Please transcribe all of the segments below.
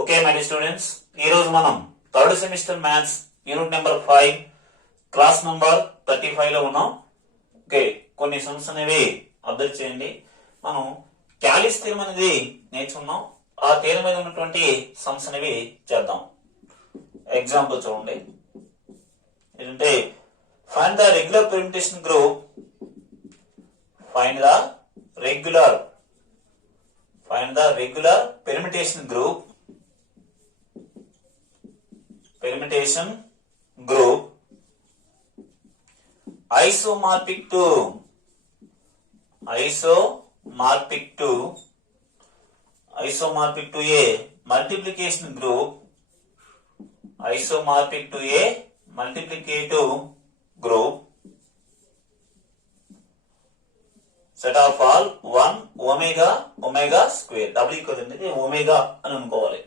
Okay my dear students, ఈ రోజు మనం third semester maths unit number 5 class number 35 లో ఉన్నాం. ఓకే, కొన్ని సమ్స్ అనేవి అబ్జర్వ్ చేయండి. మనం క్యాలిస్ థియరం అనేది నేర్చుకున్నాం. ఆ థియరం మీద ఉన్నటువంటి సమ్స్ అనేవి చేద్దాం. ఎగ్జాంపుల్ చూడండి. ఏంటంటే find the regular permutation group, find the regular permutation group isomorphic to a multiplication group, set of all 1 omega square double equal అనేది omega అని అనుకోవాలి.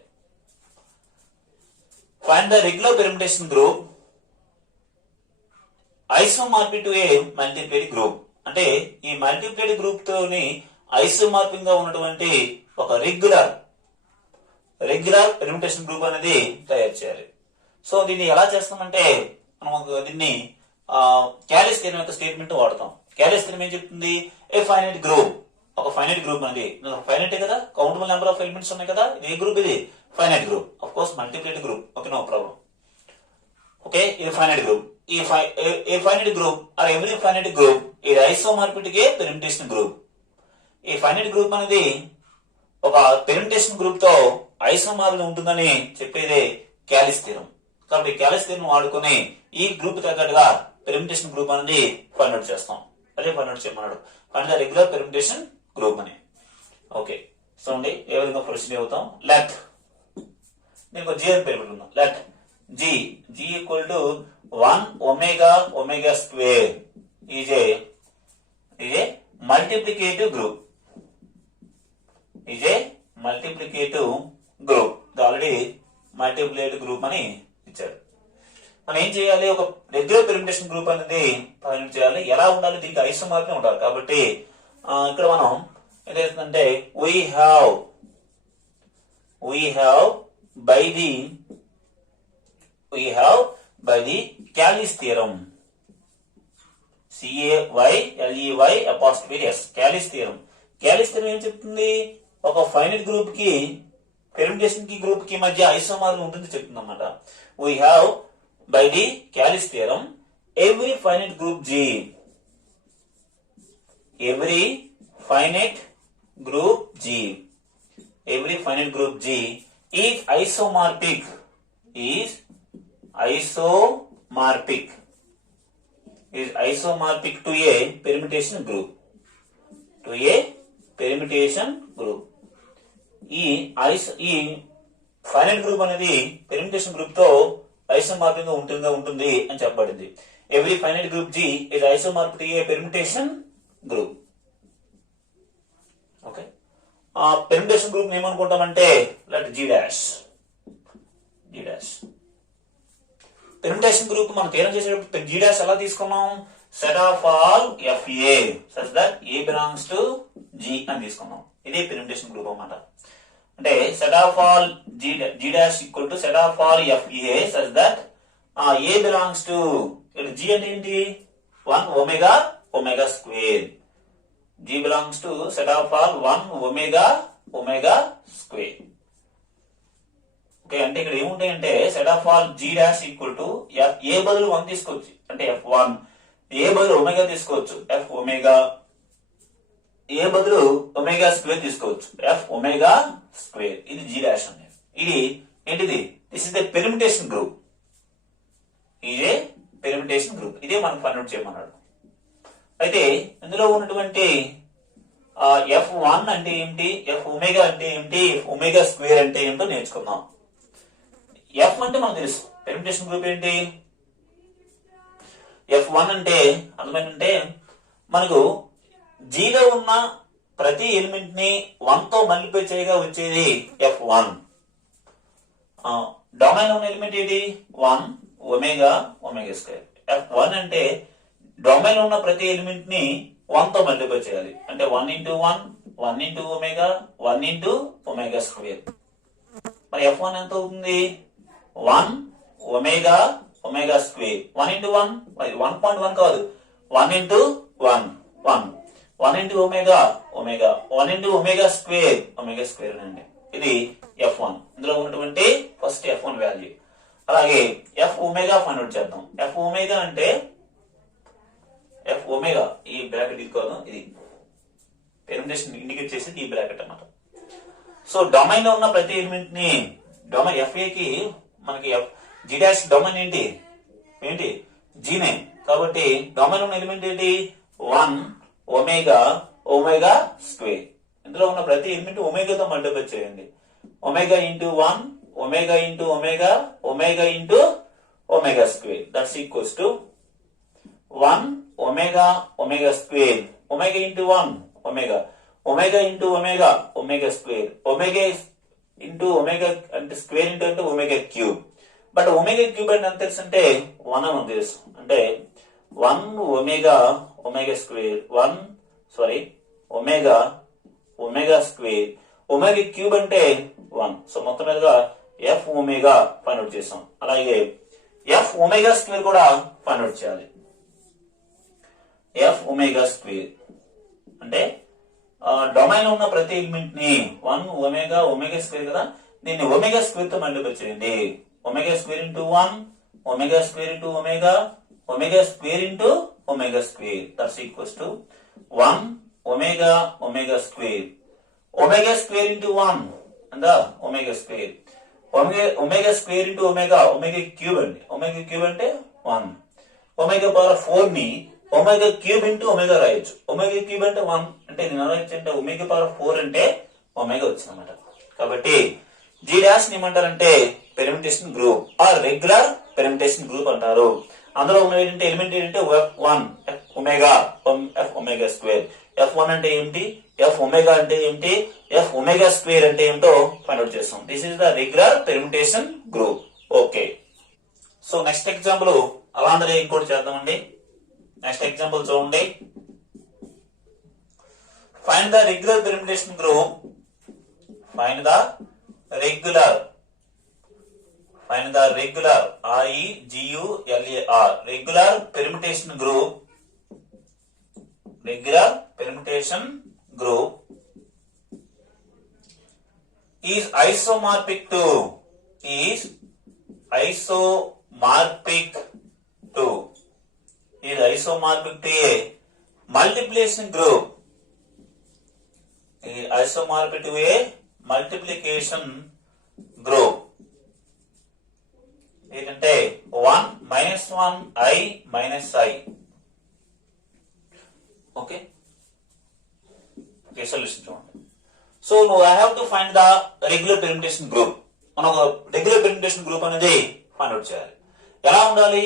Find the regular permutation group isomorphic to a multiplied group. అంటే ఈ multiplied group తోని isomorphic గా ఉన్నటువంటి ఒక regular permutation group అనేది తయారు చేయాలి. సో దీన్ని ఎలా చేస్తామంటే మనం దీన్ని క్యాలిస్ థియరం యొక్క స్టేట్మెంట్ వాడతాం. క్యాలిస్ థియరం ఏం చెప్తుంది? ఏ ఫైనైట్ గ్రూప్, ఒక ఫైనైట్ గ్రూప్ అనేది ఫైనైట్ కదా, కౌంటబుల్ నెంబర్ ఆఫ్ ఎలిమెంట్స్ ఉన్నాయి కదా, ఇది ఏ గ్రూప్? ఇది finite group. Of course multiplied group. Okay, no problem. Okay, ఇది ఫైనైట్ గ్రూప్. ఈ finite group or every finite group ఇది ఐసోమార్ఫిక్ ఏ పెర్ముటేషన్ గ్రూప్. ఈ ఫైనైట్ గ్రూప్ అనేది ఒక పెర్ముటేషన్ గ్రూప్ తో ఐసోమార్ఫిక్ ఉంటుందని చెప్పేదే క్యాలిస్ థియరం. కాబట్టి క్యాలిస్ థియరం వాడుకొని ఈ గ్రూప్ తగ్గట్టుగా పెర్ముటేషన్ గ్రూప్ అనేది ఫైండ్ అవుట్ చేస్తాం. అదే ఫైండ్ అవుట్ చేయమన్నాడు. Find the regular permutation group అని. ఓకే, చూడండి ఏ విధంగా ప్రొసీడ్ అవుతాం. లెట్ దీనికి జీ అని పేరు పెట్టుకుందాం. Let G equal to 1 omega square is a multiplicative group. ఇది ఆల్రెడీ మల్టిప్లైడ్ గ్రూప్ అని ఇచ్చాడు. మనం ఏం చేయాలి? ఒక రెగ్యులర్ పెర్ముటేషన్ గ్రూప్ అనేది ఫైండ్ చేయాలి. ఎలా ఉండాలి? దీనికి ఐసోమార్ఫిక్ ఉండాలి. కాబట్టి ఇక్కడ మనం ఏంటంటే we have by the Callis theorem, CAYLEY'(s) Callis theorem ఏం చెప్తుంది? ఒక ఫైనైట్ గ్రూప్ కి పెర్ముటేషన్ కి గ్రూప్ కి మధ్య ఐసోమార్ఫిక్ ఉంటుంది చెప్తుంది అన్నమాట. we have by the Callis theorem every finite group G is isomorphic to a permutation group. ఈ ఫైనైట్ గ్రూప్ అనేది పెర్ముటేషన్ గ్రూప్ తో ఐసోమార్ఫిక్ గా ఉంటుంది అని చెప్పబడింది. Every finite group G is isomorphic to a permutation group. Okay, ఆ permutation group ఏమనుకుంటామంటే let G'. Permutation group మనం తీరం చేసేటప్పుడు G' ఎలా తీసుకున్నాం? Set of all FA such that A belongs to G అని తీసుకున్నాం. ఇది పెర్ముటేషన్ గ్రూప్ అన్నమాట. అంటే set of all G' equal to set of all FA such that A belongs to G అంటే ఏంటి? 1 omega square. G belongs to set of all 1 omega square. Okay, అంటే ఇక్కడ ఏముంటాయంటే set of all G' equal to a బదులు 1 తీసుకోవచ్చు. అంటే F1, ఏ బదులు omega తీసుకోవచ్చు F ఒమేగా, ఏ బదులు ఒమేగా స్క్వేర్ తీసుకోవచ్చు F ఒమేగా స్క్వేర్. ఇది G' అండి. ఇది ఏంటిది? This is the permutation group. ఇదే పెర్ముటేషన్ గ్రూప్. ఇదే మనం ఫైండ్ అవుట్ చేయమన్నాడు. అయితే ఇందులో ఉన్నటువంటి F1 అంటే ఏమిటి, F ఒమేగా అంటే ఏమిటి, F ఒమేగా స్క్వేర్ అంటే ఏమిటో నేర్చుకుందాం. F అంటే మనకు తెలుసు. పెర్ముటేషన్ గ్రూప్ ఏంటి? F1 అంటే అర్థమేంటంటే మనకు జీలో ఉన్న ప్రతి ఎలిమెంట్ ని 1 తో మల్టిప్లై చేయగా వచ్చేది F1. డొమైన్ ఉన్న ఎలిమెంట్ ఏంటి? 1 omega స్క్వేర్. F1 అంటే డొమైన్ ఉన్న ప్రతి ఎలిమెంట్ ని 1 తో మల్టిప్లై చేయాలి. అంటే 1 into 1 into omega 1 into omega square. మరి F1 ఎంత అవుతుంది? 1 ఒమేగా ఒమేగా స్క్వేర్. 1 into 1 1.1 కాదు, 1 into 1 1 1 into omega omega 1 into omega square అండి. ఇది F1. ఇందులో ఉన్నటువంటి ఫస్ట్ F1 వాల్యూ. అలాగే F ఒమేగా ఫైండ్ అవుట్ చేద్దాం. F ఒమేగా అంటే F ఒమేగా ఈ బ్రాకెట్ ఇది కాదు, ఇది పెర్మిటేషన్ ఇండికేట్ చేసేది ఈ బ్రాకెట్ అన్నమాట. సో డొమైన్ లో ఉన్న ప్రతి ఎలిమెంట్ ని డొమైన్ FAకి మనకి G డాష్ డొమైన్ ఏంటి జీనే. కాబట్టి డొమైన్ ఉన్న ఎలిమెంట్ ఏంటి? 1 ఒమేగా ఒమేగా స్క్వేర్. ఇందులో ఉన్న ప్రతి ఎలిమెంట్ ఒమేగాతో మల్టిప్లై చేయండి. Omega into 1 omega into omega omega into omega square that's equals to 1 omega omega square. Omega into 1 omega omega into omega omega square. Omega into omega అంటే square into అంటే omega cube. But omega cube అంటే ఎంత తెలుసు అంటే 1 అని తెలుసు. అంటే 1 omega omega square omega omega square. Omega cube అంటే 1. సో మొత్తం మీదుగా F ఒమేగా ఫైండ్ అవుట్ చేసాం. అలాగే F ఒమేగా స్క్వేర్ కూడా ఫైండ్ అవుట్ చేయాలి. F ఒమేగా స్క్వేర్ అంటే డొమైన్ ఉన్న ప్రతి ఎలిమెంట్ ని 1 ఒమేగా ఒమేగా స్క్వేర్ కదా, దీన్ని ఒమేగా స్క్వేర్ తో మల్టిప్లై చేయండి. Omega square into 1 omega square into omega omega square into omega square that's equals to 1 omega omega square. Omega square into 1 అందా omega square. Omega square into omega omega cube అండి. Omega cube అంటే 1. Omega power 4 ని omega cube into omega రాయొచ్చు. Omega cube అంటే 1 అంటే నేను రాయొచ్చు అంటే ఒమేగా పవర్ 4 అంటే ఒమేగా వచ్చిందన్నమాట. కాబట్టి G డాష్ ఏమంటారంటే permutation group or regular permutation group అంటారు. అందులో ఉన్న ఎలిమెంట్ ఏంటంటే F1 omega F omega square. F1 అంటే ఏంటి, F ఒమేగా అంటే ఏంటి, F ఒమేగా స్క్వేర్ అంటే ఏమిటో ఫైండ్ అవుట్ చేస్తాం. This is the regular permutation group. Okay, so next example అలాంటిదే ఇంకోటి చేద్దామండి. నెక్స్ట్ ఎగ్జాంపుల్ చూడండి. Find the regular permutation group. Find the regular REGULAR regular permutation group. Regular permutation group is isomorphic to a multiplication group. Isomorphic to a multiplication group. ఏంటంటే 1 -1 I -I. Okay, solution చూడండి. So I have to find the regular permutation group. మనం ఒక regular permutation group అనేది find out చేయాలి. ఎలా ఉండాలి?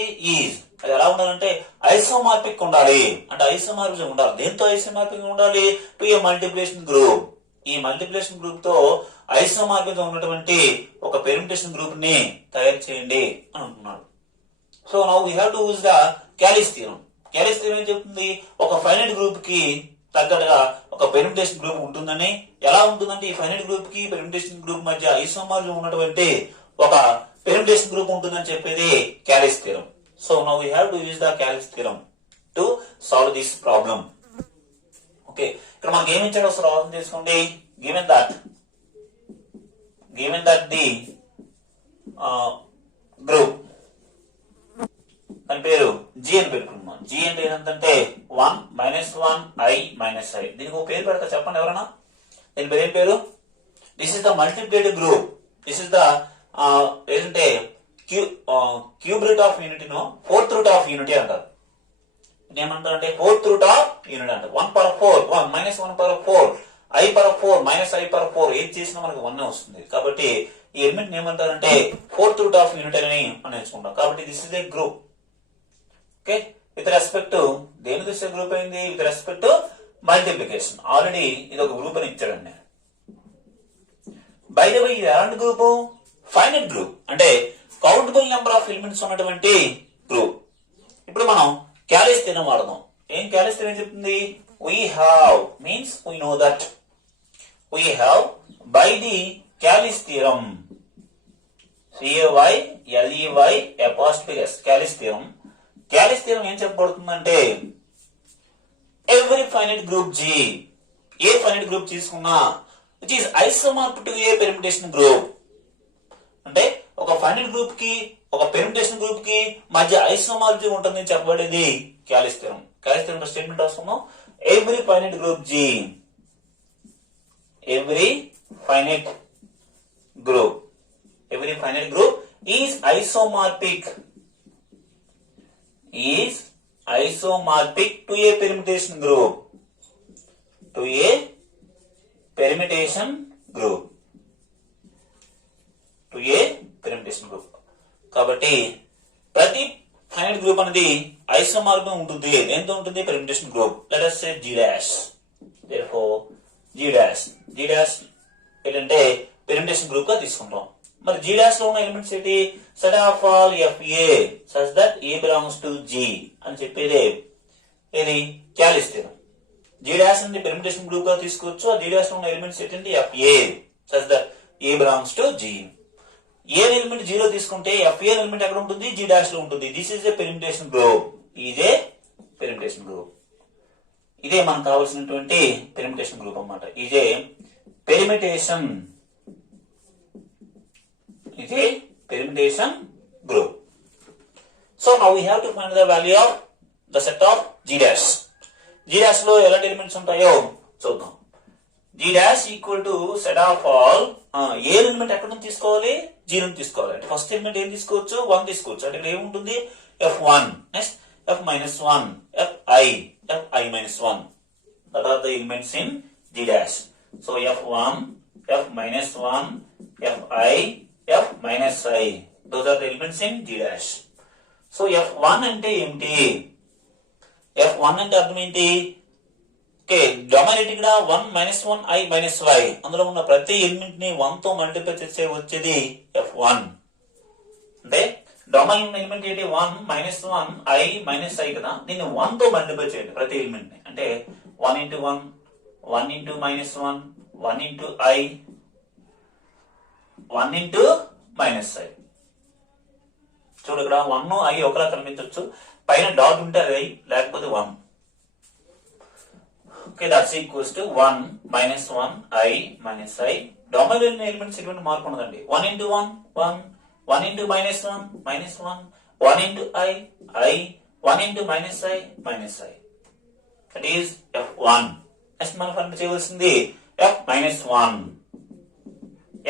అది ఎలా ఉండాలంటే ఐసోమార్పిక్ ఉండాలి. అంటే ఐసోమార్పిజం ఉండాలి. దేంతో ఐసోమార్పిక్ ఉండాలి? To A multiplication group. ఈ మల్టిప్లికేషన్ గ్రూప్ తో ఐసోమార్పిజం ఉన్నటువంటి ఒక పెర్మిటేషన్ గ్రూప్ ని తయారు చేయండి అని అంటున్నాడు. So now we have to use the Kallis theorem. Cayley's theorem ఏం చెప్తుంది? ఒక ఫైనైట్ గ్రూప్ కి తగ్గట్టుగా ఒక పెర్మిటేషన్ గ్రూప్ ఉంటుందని. ఎలా ఉంటుందంటే ఈ ఫైనైట్ గ్రూప్ కి పెర్మిటేషన్ గ్రూప్ మధ్య ఐసోమార్పిజం ఉన్నటువంటి ఒక పెర్మిటేషన్ గ్రూప్ ఉంటుందని చెప్పేది Kallis theorem. So now we have to use the Kallis theorem to solve this problem. Okay, ఇక్కడ మనకి ఏమి ఇచ్చాడో ఒకసారి ఆలోచన చేసుకోండి. గివెన్ దట్ ది గ్రూప్ దాని పేరు G అని పెట్టుకున్నాం. G అంటే ఏంటంటే 1 -1 I -I. దీనికి ఒక పేరు పెడతా, చెప్పండి ఎవరన్నా. దీని పేరు ఏం పేరు? This is the multiplicative group. This is the ఏంటంటే క్యూబ్ రూట్ ఆఫ్ యూనిటీ ను ఫోర్త్ రూట్ ఆఫ్ యూనిటీ అంటారు. ఏమంటారు అంటే ఫోర్త్ రూట్ ఆఫ్ యూనిట్ అంటారు. 1/4 1 -1/4 I/4 -I/4 ఏది చేసినా మనకు 1 వస్తుంది. కాబట్టి ఈ ఎలిమెంట్ ఏమంటారంటే ఫోర్త్ రూట్ ఆఫ్ యూనిట్ అని మనం నేర్చుకుంటాం. కాబట్టి this is a group. Okay, with respect to దేని దృష్ట్యా గ్రూప్ అయింది? With respect to multiplication. Already ఇది ఒక గ్రూప్ అని ఇచ్చాడండి. బై ద వే ఇది ఎలాంటి గ్రూప్? ఫైనైట్ గ్రూప్, అంటే కౌంటబుల్ నెంబర్ ఆఫ్ ఎలిమెంట్స్ ఉన్నటువంటి గ్రూప్. ఇప్పుడు మనం క్యాలిస్ థియరం వాడదాం. ఏం క్యాలిస్ థియరం చెప్తుంది? we have means we know that we have by the Callis theorem CAYLEY apostrophe S Kallis theorem. Cayley's theorem ఏం చెప్పబడుతుందంటే every finite group G, ఏ finite group తీసుకున్నా which is isomorphic to a permutation group, అంటే ఒక finite group కి ఒక permutation group కి మధ్య isomorphism ఉంటుందని చెప్పబడేది Cayley's theorem. Cayley's theorem statement రాస్తున్నాం, every finite group G, every finite group is isomorphic to a permutation group, కాబట్టి ప్రతి ఫైనైట్ గ్రూప్ అనేది ఐసోమార్ఫిక్ ఉంటుంది. దేంతో ఉంటుంది? Permutation group. Let us say G dash. therefore G dash ఏంటంటే permutation group గా తీసుకుంటాం. మరి G dash లో ఉన్న ఎలిమెంట్స్ ఏంటి? Set of all FA such that A belongs to G అని చెప్పేది ఇది క్యాలిస్ థియరం. G dash అనేది పెర్ముటేషన్ గ్రూప్ గా తీసుకోవచ్చు. ఆ G dash లో ఉన్న ఎలిమెంట్స్ ఏంటంటే FA such that A belongs to G. A element zero తీసుకుంటే FA ఎలిమెంట్ ఎక్కడ ఉంటుంది? G dash లో ఉంటుంది. This is a permutation group. ఇదే మనకు కావాల్సినటువంటి పెర్ముటేషన్ గ్రూప్ అన్నమాట. ఇదే permutation group. So now we have to find the value of the set of G dash. G dash లో ఎలాంటి ఎలిమెంట్స్ ఉంటాయో చూద్దాం. G dash equal to set of all, A element ఎక్కడ నుంచి తీసుకోవాలి? G నుంచి తీసుకోవాలి. అంటే ఫస్ట్ ఎలిమెంట్ ఏం తీసుకోవచ్చు? 1 తీసుకోవచ్చు. అంటే ఇక్కడ ఏముంటుంది? F1, next F-1, Fi-1. That are the elements in G dash. So F1, F-1, Fi, F-I. Those are the elements in G dash. So F1 అంటే ఏమిటి? F1 అంటే అర్థం ఏంటి? ఓకే, డొమైన్ ఇక్కడ 1 -1 I - Y, అందులో ఉన్న ప్రతి ఎలిమెంట్ ని 1 తో మల్టిప్లై చేస్తే వచ్చేది F1. అంటే డొమైన్ ఉన్న ఎలిమెంట్ ఏంటి? 1 -1 I - I కదా, దీన్ని 1 తో మల్టిప్లై చేయండి ప్రతి ఎలిమెంట్ ని. అంటే 1 × 1, 1 × -1, 1 × I, 1 × -I. చూడు, ఇక్కడ 1 I ఒకలా కనిపించవచ్చు. పైన డాట్ ఉంటే అది లేకపోతే 1. Okay, that's equals to 1 -1 I - I. Domain లోని ఎలిమెంట్స్ ఎటువంటి మార్పు ఉండదండి. 1 × 1, 1, 1 × -1, -1, 1 × I, 1 × -I. That is F1. Next మనం ఫైండ్ చేయవలసింది F-1.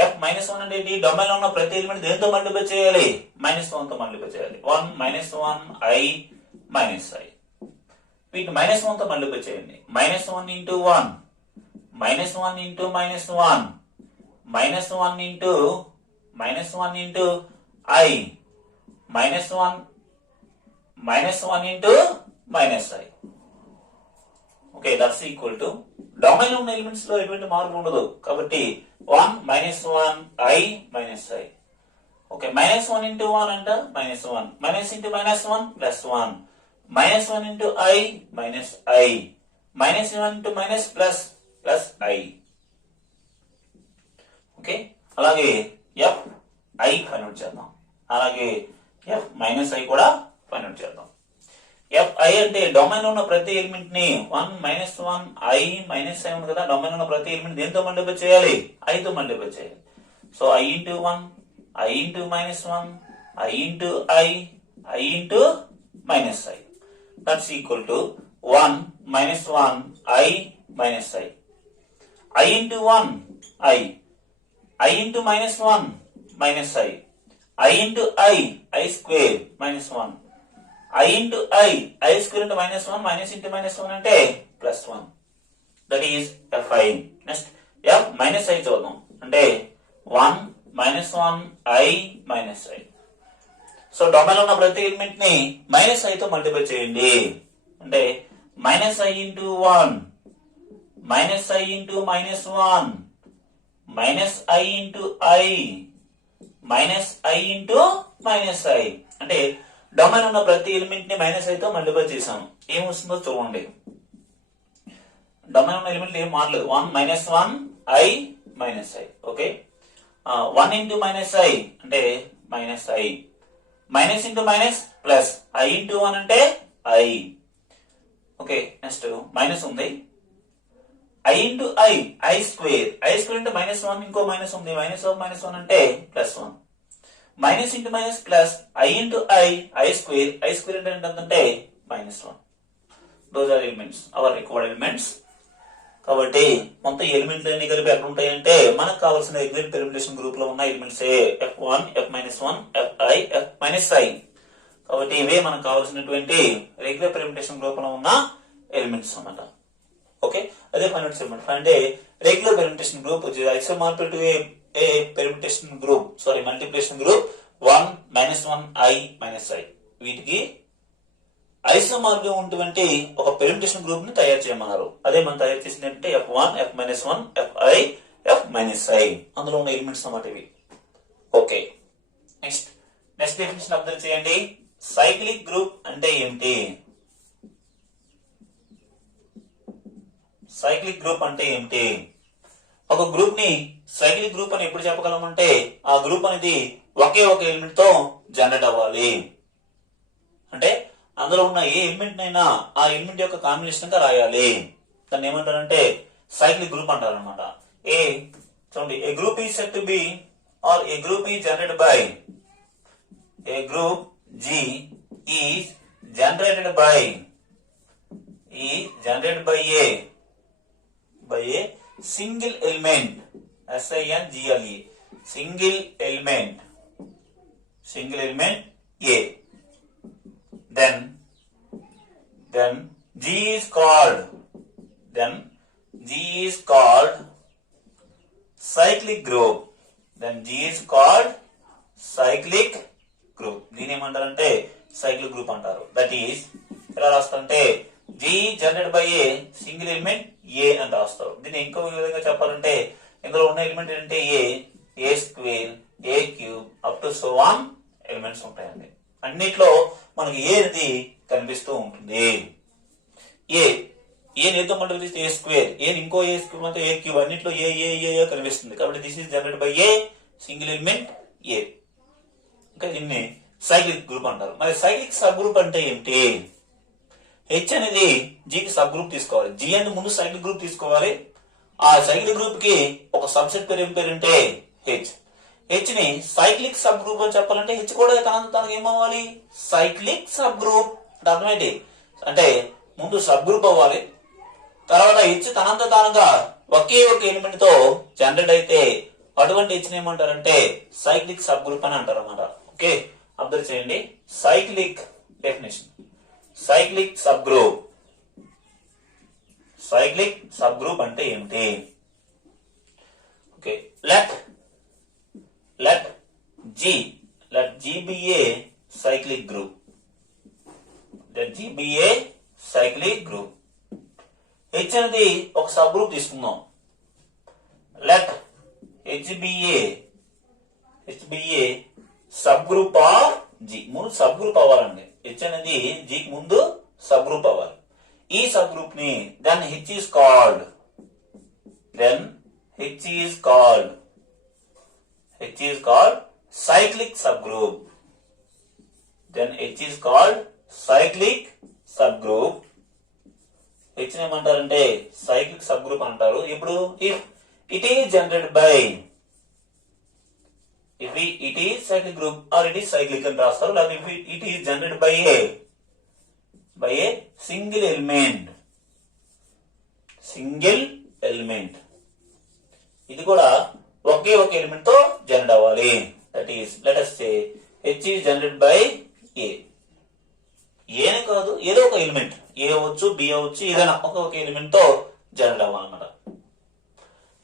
F-1 అంటే ఏంటి? డొమైన్ లో ఉన్న ప్రతి ఎలిమెంట్ దేంతో మల్టిప్లై చేయాలి? -1 తో మల్టిప్లై చేయాలి. 1 -1 I - I. వీటిని -1 తో మల్టిప్లై చేయండి. -1 × 1, -1 × -1, -1 × I, -1 × -I. Okay, that's equal to domain లో ఉన్న ఎలిమెంట్స్ లో ఎటువంటి మార్పు ఉండదు కాబట్టి 1 -1 I - I. ఓకే, -1 × 1 అంట -1, -1 × -1 +1, -1 × I - I, -1 × +I. ఓకే, అలాగే Fi ఫైండ్ అవుట్ చేద్దాం. అలాగే F-I కూడా ఫైండ్ అవుట్ చేద్దాం. Fi అంటే డొమైన్ ఉన్న ప్రతి ఎలిమెంట్ ని 1 -1 I - I ఉంది కదా, డొమైన్ ఉన్న ప్రతి ఎలిమెంట్ దేంతో మల్టిప్లై చేయాలి? I తో మల్టిప్లై చేయాలి. So I × 1, I × -1, I × I, I × I. That's equal to 1 -1 I - I. I × 1 I, I × -1 -I, I × I square -1, I × I square into -1, minus into -1 అంటే +1. That is Fi. Next F - I చూద్దాం. అంటే 1 -1 I - I. So domain లో ఉన్న ప్రతి element ని -I తో multiply చేయండి. అంటే -I × 1, -I × -1, -I × I, -I × I. అంటే డొమైన్ ఉన్న ప్రతి ఎలిమెంట్ ని -I తో మల్టిప్లై చేశాను. ఏం వస్తుందో చూడండి. డొమైన్ ఉన్న ఎలిమెంట్ ఏం మారలేదు. 1 -1 I - I. ఓకే, 1 × -I అంటే minus I, minus into minus plus, I into 1 అంటే ఐ. ఓకే, నెక్స్ట్ మైనస్ ఉంది, I into I, I square, I square అంటే -1, ఇంకో మైనస్ ఉంది, మైనస్ ఆఫ్ -1 అంటే +1, minus into minus plus, I into I, I square, I square అంటే ఎంతంటే -1. Those are elements, our required elements. కాబట్టి మొత్తం elements అన్ని కలిపి ఎక్కడ ఉంటాయంటే మనకు కావాల్సిన రెగ్యులర్ పెర్ముటేషన్ గ్రూప్ లో ఉన్న elements F1, F-1, Fi, F-i. కాబట్టి ఇవే మనకు కావాల్సినటువంటి రెగ్యులర్ పెర్ముటేషన్ గ్రూప్ లో ఉన్న ఎలిమెంట్స్ అన్నమాట. ఓకే, అదే ఫైనల్ స్టేట్మెంట్. అంటే regular permutation group isomorphic to a permutation group, sorry multiplication group 1, -1, i, -i. వీటికి ఐసోమార్ఫిక్ ఉన్నటువంటి ఒక పెర్ముటేషన్ గ్రూప్ ని తయారు చేయమన్నారు. అదే మనం తయారు చేసింది అంటే F1, F-1, Fi, F-i. అందులో ఉన్న ఎలిమెంట్స్ అన్నమాట ఇవి. ఓకే, నెక్స్ట్ డెఫినిషన్ అబ్జర్వ్ చేయండి. సైక్లిక్ గ్రూప్ అంటే ఏంటి? సైక్లిక్ గ్రూప్ అంటే ఏంటి? ఒక గ్రూప్ ని సైక్లిక్ గ్రూప్ అని ఎప్పుడు చెప్పగలమంటే ఆ గ్రూప్ అనేది ఒకే ఒక ఎలిమెంట్ తో జనరేట్ అవ్వాలి. అంటే అందులో ఉన్న ఏ ఎలిమెంట్ అయినా ఆ ఎలిమెంట్ యొక్క కాంబినేషన్ గా రాయాలి. దాన్ని ఏమంటారంటే సైక్లిక్ గ్రూప్ అంటారు అనమాట. చూడండి, a group is said to be or a group is generated by, a group G is generated by a single element, single, single element A. Then G is called cyclic group. దీని ఏమంటారంటే cyclic group అంటారు. That is ఎలా రాస్తారంటే G generated by a single element a అని రాస్తారు. దీన్ని ఇంకో విధంగా చెప్పాలంటే ఇందులో ఉన్న ఎలిమెంట్ ఏంటంటే a square, a cube up to so on elements ఉంటాయండి. అన్నిట్లో మనకి ఏ అనేది కనిపిస్తూ ఉంటుంది. ఏ ఏతో మల్టిప్లై ఏ స్క్వేర్, ఏ ఇంకో ఏ స్క్వేర్ అంటే ఏ క్యూబ్, అన్నిట్లో ఏ కనిపిస్తుంది. కాబట్టి this is generated by a single element a. ఇంకా దీన్ని సైక్లిక్ గ్రూప్ అంటారు. మరి సైక్లిక్ సబ్ గ్రూప్ అంటే ఏంటి? హెచ్ అనేది జీకి సబ్ గ్రూప్ తీసుకోవాలి. జీ అని ముందు సైక్లిక్ గ్రూప్ తీసుకోవాలి. ఆ సైక్లిక్ గ్రూప్ కి ఒక సబ్సెట్ పేరు ఏం పేరంటే హెచ్. హెచ్ ని సైక్లిక్ సబ్ గ్రూప్ అని చెప్పాలంటే హెచ్ కూడా తనకు ఏమవ్వాలి? Cyclic subgroup. అంటే అర్థమేంటి అంటే ముందు సబ్ గ్రూప్ అవ్వాలి, తర్వాత హెచ్ తనంత తానుగా ఒకే ఒక ఎలిమెంట్ తో జనరేట్ అయితే అటువంటి హెచ్ ఏమంటారంటే సైక్లిక్ సబ్ గ్రూప్ అని అంటారు అన్నమాట. ఓకే, అబ్జర్వ్ చేయండి. Cyclic definition, cyclic subgroup అంటే ఏమిటి? Okay, let G be a cyclic group. H అనేది ఒక సబ్ గ్రూప్ తీసుకుందాం. Let H be a sub group of G. ముందు సబ్ గ్రూప్ అవ్వాలండి. H అనేది G కి ముందు సబ్ గ్రూప్ అవ్వాలి. ఈ సబ్ గ్రూప్ ని then H is called cyclic subgroup. H ఏమంటారంటే సైక్లిక్ సబ్ గ్రూప్ అంటారు. ఇప్పుడు if it is generated by, it is cyclic group or it is cyclic అని రాస్తారు. లేకపోతే if it is generated by a single element, ఇది కూడా ఒకే ఒక element తో జనరేట్ అవ్వాలి. That is let us say H is generated by A. ఏనే కాదు, ఏదో ఒక ఎలిమెంట్, ఏ అవ్వచ్చు, బి అవ్వచ్చు, ఏదైనా ఒక ఎలిమెంట్ తో జనరేట్ అవ్వాలన్నమాట.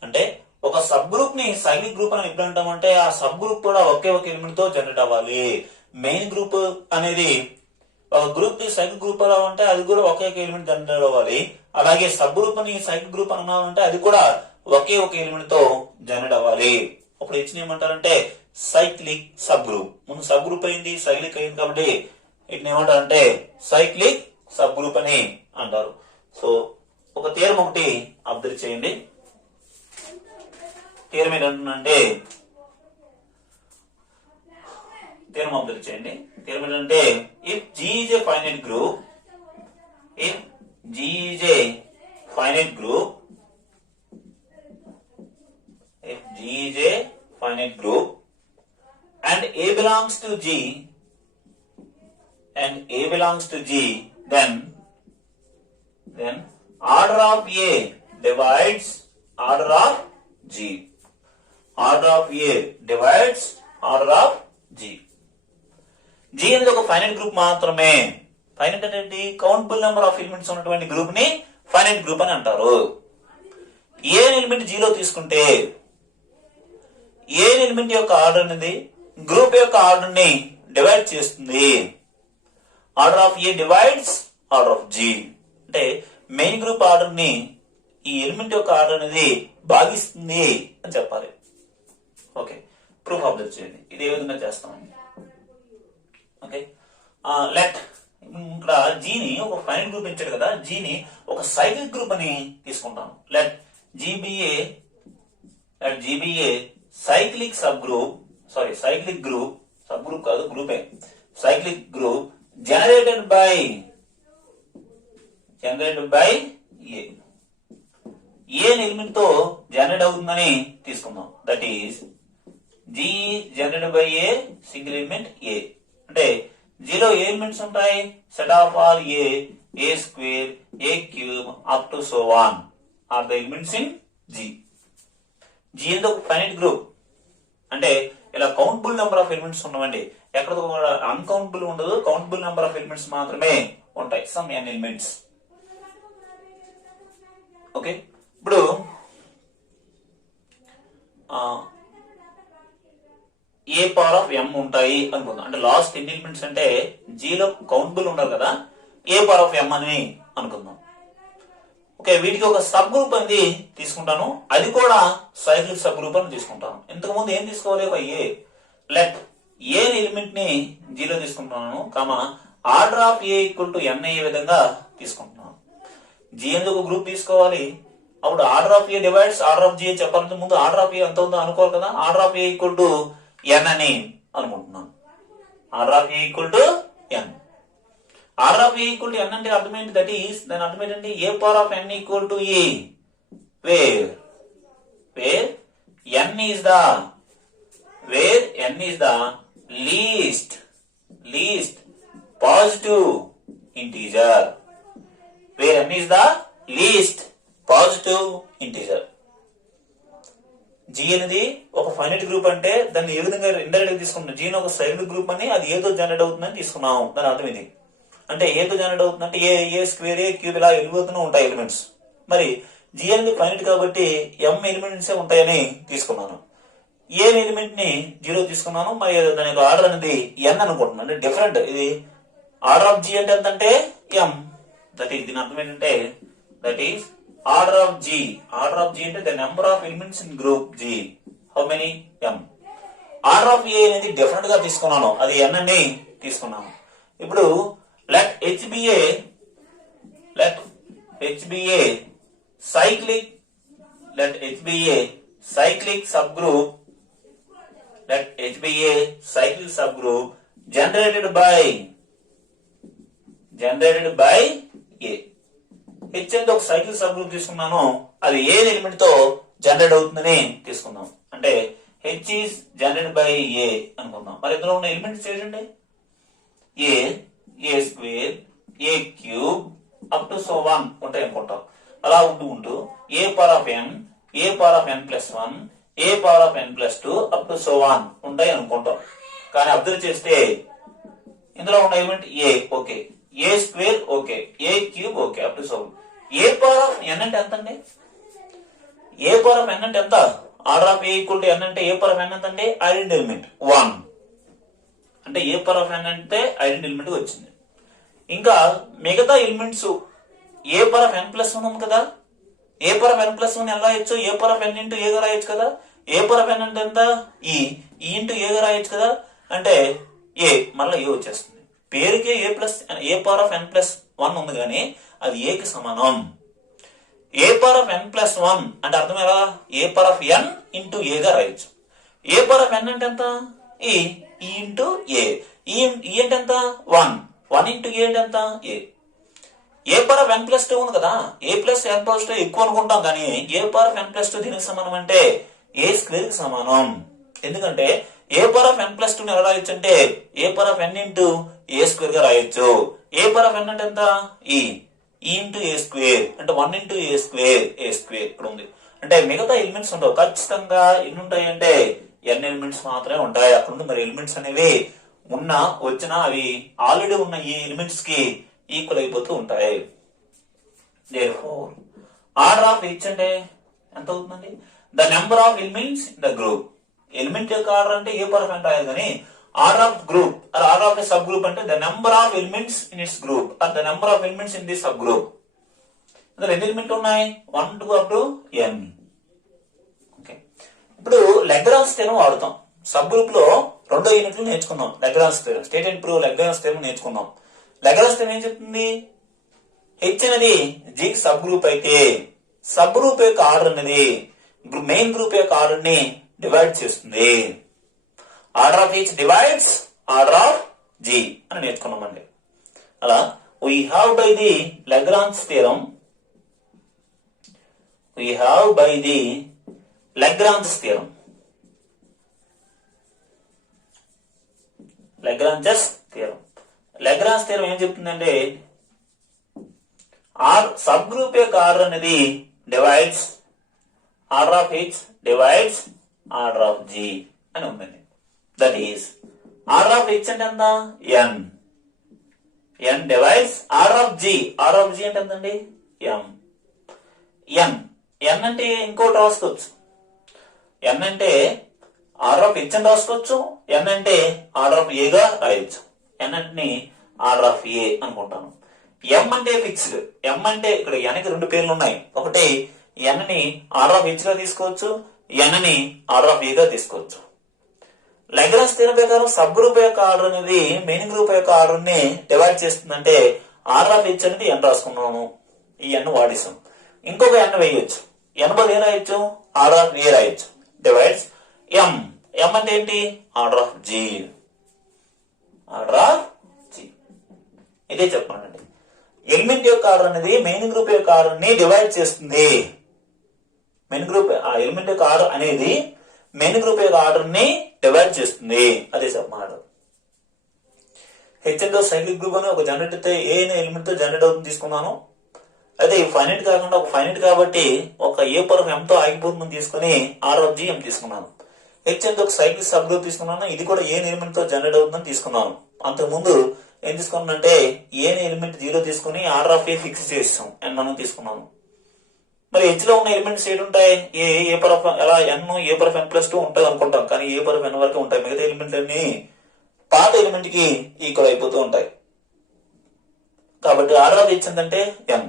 అంటే ఒక సబ్ గ్రూప్ ని సైక్లిక్ గ్రూప్ అని ఎప్పుడు అంటామంటే ఆ సబ్ గ్రూప్ కూడా ఒకే ఒక ఎలిమెంట్ తో జనరేట్ అవ్వాలి. మెయిన్ గ్రూప్ అనేది ఒక గ్రూప్ ని సైక్లిక్ గ్రూప్ అవ్వాలంటే అది కూడా ఒకే ఒక ఎలిమెంట్ జనరేట్ అవ్వాలి. అలాగే సబ్ గ్రూప్ ని సైక్లిక్ గ్రూప్ అన్నామంటే అది కూడా ఒకే ఒక ఎలిమెంట్ తో జనరేట్ అవ్వాలి. అప్పుడు హెచ్ ఏమంటారంటే సైక్లిక్ సబ్ గ్రూప్. ముందు సబ్ గ్రూప్ అయింది, సైక్లిక్ అయింది, కాబట్టి వీటిని ఏమంటారంటే సైక్లిక్ సబ్ గ్రూప్ అని అంటారు. సో ఒక థియరం ఒకటి అబ్జర్వ్ చేయండి. థియరం ఏంటంటే థీరం అబ్జర్వ్ చేయండి. థీరం ఏంటంటే if G is a finite group, if G is a finite group, if G is a finite group and A belongs to G, and A belongs to G, then order of A divides order of G. Order of A divides order of G. G అనేది ఒక finite group మాత్రమే. Finite అంటే countable number of elements ఉన్నటువంటి group ని finite group అని అంటారు. ఏ element జీలో తీసుకుంటే ఏ ఎలిమెంట్ యొక్క ఆర్డర్ అనేది గ్రూప్ యొక్క ఆర్డర్ ని డివైడ్ చేస్తుంది. Order of A divides order of G అంటే మెయిన్ గ్రూప్ ఆర్డర్ ని ఈ ఎలిమెంట్ యొక్క ఆర్డర్ అనేది భాగిస్తుంది అని చెప్పాలి. ఓకే, ప్రూఫ్ అబ్జర్వ్ చేయండి. ఇది ఏ విధంగా చేస్తామండి. ఓకే, లెట్ ఇక్కడ జీని ఒక ఫైనల్ గ్రూప్ ఇచ్చాడు కదా, జీని ఒక సైక్లిక్ గ్రూప్ అని తీసుకుంటాను. Let G be a cyclic subgroup, sorry cyclic group, subgroup కాదు గ్రూపే, cyclic group generated by a element తో జనరేట్ అవుతుందని తీసుకుందాం. That is G generated by a single element a. అంటే జీలో ఏ ఎలిమెంట్స్ ఉంటాయి? Set of all a square, a cube up to so on are the elements in G. G అనేది ఒక finite group. అంటే ఇలా కౌంటబుల్ నెంబర్ ఆఫ్ ఎలిమెంట్స్ ఉండవండి, ఎక్కడ కూడా అన్కౌంటబుల్ ఉండదు, కౌంటబుల్ నెంబర్ ఆఫ్ ఎలిమెంట్స్ మాత్రమే ఉంటాయి, సమ్ ఎన్ ఎలిమెంట్స్. ఓకే, ఇప్పుడు ఏ పవర్ ఆఫ్ ఎం ఉంటాయి అనుకుందాం. అంటే లాస్ట్ ఎన్ని ఎలిమెంట్స్ అంటే జీలో కౌంటబుల్ ఉండదు కదా, ఏ పవర్ ఆఫ్ ఎం అని అనుకుందాం. ఓకే, వీటికి ఒక సబ్ గ్రూప్ అనేది తీసుకుంటాను, అది కూడా సైక్లిక్ సబ్ గ్రూప్ అని తీసుకుంటాను. ఇంతకు ముందు ఏం తీసుకోవాలి? ఒక ఏ. లెట్ ఏ ఎలిమెంట్ ని జీలో తీసుకుంటున్నాను, comma order of a equal to n అయ్యే విధంగా తీసుకుంటున్నాను. జీ ఎందుకు గ్రూప్ తీసుకోవాలి? అప్పుడు order of A divides order of G అని చెప్పాలంటే ముందు ఆర్డర్ ఆఫ్ ఏ ఎంత ఉందో అనుకోవాలి కదా. Order of a equal to n అని అనుకుంటున్నాను. Order of a equal to n. Order of a equal to n అంటే అర్థం ఏంటి? దట్ ఈస్ దాని అర్థం ఏంటంటే a power of n equal to a, where n is the least positive integer. Where n is the least positive integer. G అనేది ఒక finite group అంటే దాన్ని ఏ విధంగా ఇండైరెక్ట్ గా తీసుకున్నాం? జీని ఒక సైక్లిక్ గ్రూప్ అని, అది ఏదో జనరేట్ అవుతుందని తీసుకున్నాం. దాని అర్థం ఇది. అంటే ఏదో జనరేట్ అవుతుందంటే ఏ స్క్వేర్, ఏ క్యూబ్ ఇలా వెళ్ళిపోతూనే ఉంటాయి ఎలిమెంట్స్. మరి జీ అనేది ఫైనైట్ కాబట్టి ఎం ఎలిమెంట్స్ ఉంటాయని తీసుకున్నాను. ఏ ఎలిమెంట్ ని జీరో తీసుకున్నాను, మరి దాని యొక్క ఆర్డర్ అనేది ఎన్ అనుకుంటున్నాను. అంటే డిఫరెంట్. ఇది ఆర్డర్ ఆఫ్ జీ అంటే ఎంతంటే ఎం. దట్ ఈస్ దీని అర్థం ఏంటంటే that is order of G. Order of G అంటే the number of elements in group G. How many? M. Order of a అనేది డిఫరెంట్ గా తీసుకున్నాను, అది ఎన్ అని తీసుకున్నాను. ఇప్పుడు let H be a cyclic subgroup, generated by A. H అనేది ఒక సైక్లిక్ సబ్ గ్రూప్ తీసుకున్నాను, అది ఏ ఎలిమెంట్ తో జనరేట్ అవుతుందని తీసుకుందాం. అంటే H is generated by A అనుకుందాం. మరి ఇందులో ఉన్న ఎలిమెంట్స్ ఏంటంటే a square, a cube up to so 1 ఉంటాయి అనుకుంటాం. అలా ఉంటూ a power of n, a power of n plus 1, a power of n plus 2 up to so 1 ఉంటాయి అనుకుంటాం. కానీ అబ్జర్వ్ చేస్తే ఇందులో ఉన్న element a okay, a square okay, a cube okay up to so 1. A power of n అంటే ఎంత అండి? ఏ power of n అంటే ఎంత? Order of a equal to n అంటే ఏ పవర్ ఆఫ్ n ఎంత అంటే ఐడెంటిటీ ఎలిమెంట్ 1. అంటే a power of n అంటే ఐడెంటిటీ ఎలిమెంట్ వచ్చింది. ఇంకా మిగతా elements A power of n plus 1 ఉంది కదా, ఏ పవర్ ఆఫ్ n ప్లస్ 1 ఎలా రాయొచ్చు? ఏ పవర్ ఆఫ్ n ఇంటూ ఏ గా రాయొచ్చు కదా. ఏ పవర్ ఆఫ్ n అంటే ఎంత? ఈ ఇంటూ ఏ గా రాయొచ్చు కదా. అంటే ఏ మళ్ళీ ఏ వచ్చేస్తుంది. పేరుకే ఏ పవర్ ఆఫ్ n ప్లస్ 1 ఉంది కానీ అది ఏ కి సమానం. ఏ పవర్ ఆఫ్ n ప్లస్ 1 అంటే అర్థం ఎలా? ఏ పవర్ ఆఫ్ n ఇంటూ ఏ గా రాయొచ్చు. ఏ పవర్ ఆఫ్ n అంటే ఎంత? ఈ ఇంటూ ఏ. ఈ అంటే ఎంత 1. 1 ఇంటూ ఏ అంటే ఎంత ఏ పవర్ ఆఫ్ n+2 ఉంది కదా. a ప్లస్ n+2 ఎక్కువ అనుకుంటాం కానీ a పవర్ ఆఫ్ n+2 దీనికి సమానం అంటే a స్క్వేర్ కి సమానం. ఎందుకంటే a పవర్ ఆఫ్ n+2 ఎలా రాయొచ్చు అంటే a power of n into a square గా రాయొచ్చు. a పవర్ ఆఫ్ n అంటే ఎంత ఈ ఇంటూ a స్క్వేర్ అంటే 1 ఇంటూ a స్క్వేర్ ఇక్కడ ఉంది. అంటే మిగతా ఎలిమెంట్స్ ఉండవు. ఖచ్చితంగా ఎన్ని ఉంటాయి అంటే n ఎలిమెంట్స్ మాత్రమే ఉంటాయి. అక్కడ నుండి మరి ఎలిమెంట్స్ అనేవి ఉన్నా వచ్చినా అవి ఆల్రెడీ ఉన్న ఈ ఎలిమెంట్స్ కి ఈక్వల్ అయిపోతూ ఉంటాయి. ఆర్డర్ ఆఫ్ ఈచ్ అంటే ఎంత అవుతుందండి? The number of elements in the group. Element యొక్క ఆర్డర్ అంటే ఏ పవర్ ఆఫ్ n రాయాలి కానీ order of group order of subgroup అంటే the number of elements in its group are the number of elements in the subgroup. ఇందులో ఎన్ని ఎలిమెంట్ ఉన్నాయి? 1 to up to n. Okay, ఇప్పుడు Lagrange's theorem వాడుతాం. Subgroup లో రెండో యూనిట్లు నేర్చుకుందాం. Lagrange's theorem, state and prove లెగ్రాన్స్ theorem నేర్చుకుందాం. లెగ్రాన్స్ థియరం ఏం చెప్తుంది? హెచ్ అనేది జీ సబ్ గ్రూప్ అయితే సబ్ గ్రూప్ యొక్క ఆర్డర్ అనేది మెయిన్ గ్రూప్ యొక్క ఆర్డర్ ని డివైడ్ చేస్తుంది. Order of each divides order of G అని నేర్చుకున్నామండి. అలా we have by the Lagrange's theorem Lagrange's theorem ఏం చెప్తుందంటే సబ్ గ్రూప్ యొక్క ఆర్డర్ అనేది divides order of H divides order of G అని ఉందండి. That is order of H అంటే ఎంత n divides order of G అంటే ఎంతండి n అంటే ఇంకోటి రాసుకోవచ్చు. n అంటే ఆర్డర్ ఆఫ్ హెచ్ అని రాసుకోవచ్చు. n అంటే ఆర్డర్ ఆఫ్ ఏ గా రాయొచ్చు. n అంటే ఆర్డర్ ఆఫ్ ఏ అనుకుంటాను. m అంటే ఫిక్స్డ్. m అంటే ఇక్కడ n కి రెండు పేర్లు ఉన్నాయి. ఒకటి n ని ఆర్డర్ ఆఫ్ హెచ్ గా తీసుకోవచ్చు, n ని ఆర్డర్ ఆఫ్ ఏ గా తీసుకోవచ్చు. లెగ్రాన్స్ థియరం ప్రకారం సబ్ గ్రూప్ యొక్క ఆర్డర్ అనేది మెయిన్ గ్రూప్ యొక్క ఆర్డర్ ని డివైడ్ చేస్తుందంటే ఆర్డర్ ఆఫ్ హెచ్ అనేది n రాసుకున్నాము. ఈ n వాడేసాం. ఇంకొక n వేయొచ్చు. n బదులు ఏం రాయొచ్చు? ఆర్డర్ ఆఫ్ ఏ రాయొచ్చు. డివైడ్స్ m అంటే ఏంటి? Order of G. ఇదే చెప్పండి. ఎలిమెంట్ యొక్క ఆర్డర్ అనేది మెయిన్ గ్రూప్ యొక్క ఆర్డర్ ని డివైడ్ చేస్తుంది. ఎలిమెంట్ యొక్క ఆర్డర్ అనేది మెయిన్ గ్రూప్ యొక్క ఆర్డర్ ని డివైడ్ చేస్తుంది. అదే చెప్పమన్నాడు. హెచ్ అంటే సైక్లిక్ గ్రూప్ అని ఒక జనరేట్ అయితే ఏ అనే ఎలిమెంట్ తో జనరేట్ అవుతుంది తీసుకున్నాను. అయితే ఈ ఫైనైట్ కాకుండా ఒక ఫైనైట్ కాబట్టి ఒక ఏ పవర్ m తో ఆగిపోతుందని తీసుకుని ఆర్ ఆఫ్ జీ m తీసుకున్నాను. హెచ్ అంటే ఒక సైక్లిక్ సబ్ గ్రూప్ తీసుకున్నాను. ఇది కూడా ఏ ఎలిమెంట్ తో జనరేట్ అవుతుందని తీసుకున్నాను. అంతకు ముందు ఏం తీసుకున్నానంటే ఏ ఎలిమెంట్ 0 తీసుకుని ఆర్డర్ ఆఫ్ ఏ ఫిక్స్ చేసాం n తీసుకున్నాను. మరి హెచ్ లో ఉన్న ఎలిమెంట్స్ ఏంటుంటాయి? ఏ పవర్ ఆఫ్ ఎలా n a power of n+2 ఉంటుంది అనుకుంటాం. కానీ ఏ పవర్ ఆఫ్ n వరకు ఉంటాయి. మిగతా ఎలిమెంట్ అన్ని పాత ఎలిమెంట్ కి ఈక్వల్ అయిపోతూ ఉంటాయి. కాబట్టి ఆర్డర్ ఆఫ్ హెచ్ అంటే n.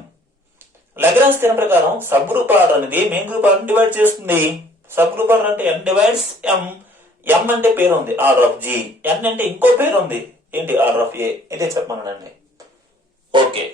లెగ్రాన్స్ థియరం ప్రకారం సబ్ గ్రూప్ ఆర్డర్ అనేది మెయిన్ గ్రూప్ ఆర్డర్ డివైడ్ చేస్తుంది. సబ్ గ్రూప్ ఆర్డర్ అంటే n డివైడ్స్ m. m అంటే పేరు ఉంది ఆర్డర్ ఆఫ్ జీ. n అంటే ఇంకో పేరు ఉంది ఏంటి? ఆర్డర్ ఆఫ్ ఏ. ఇదే చెప్పమన్నానండి. ఓకే.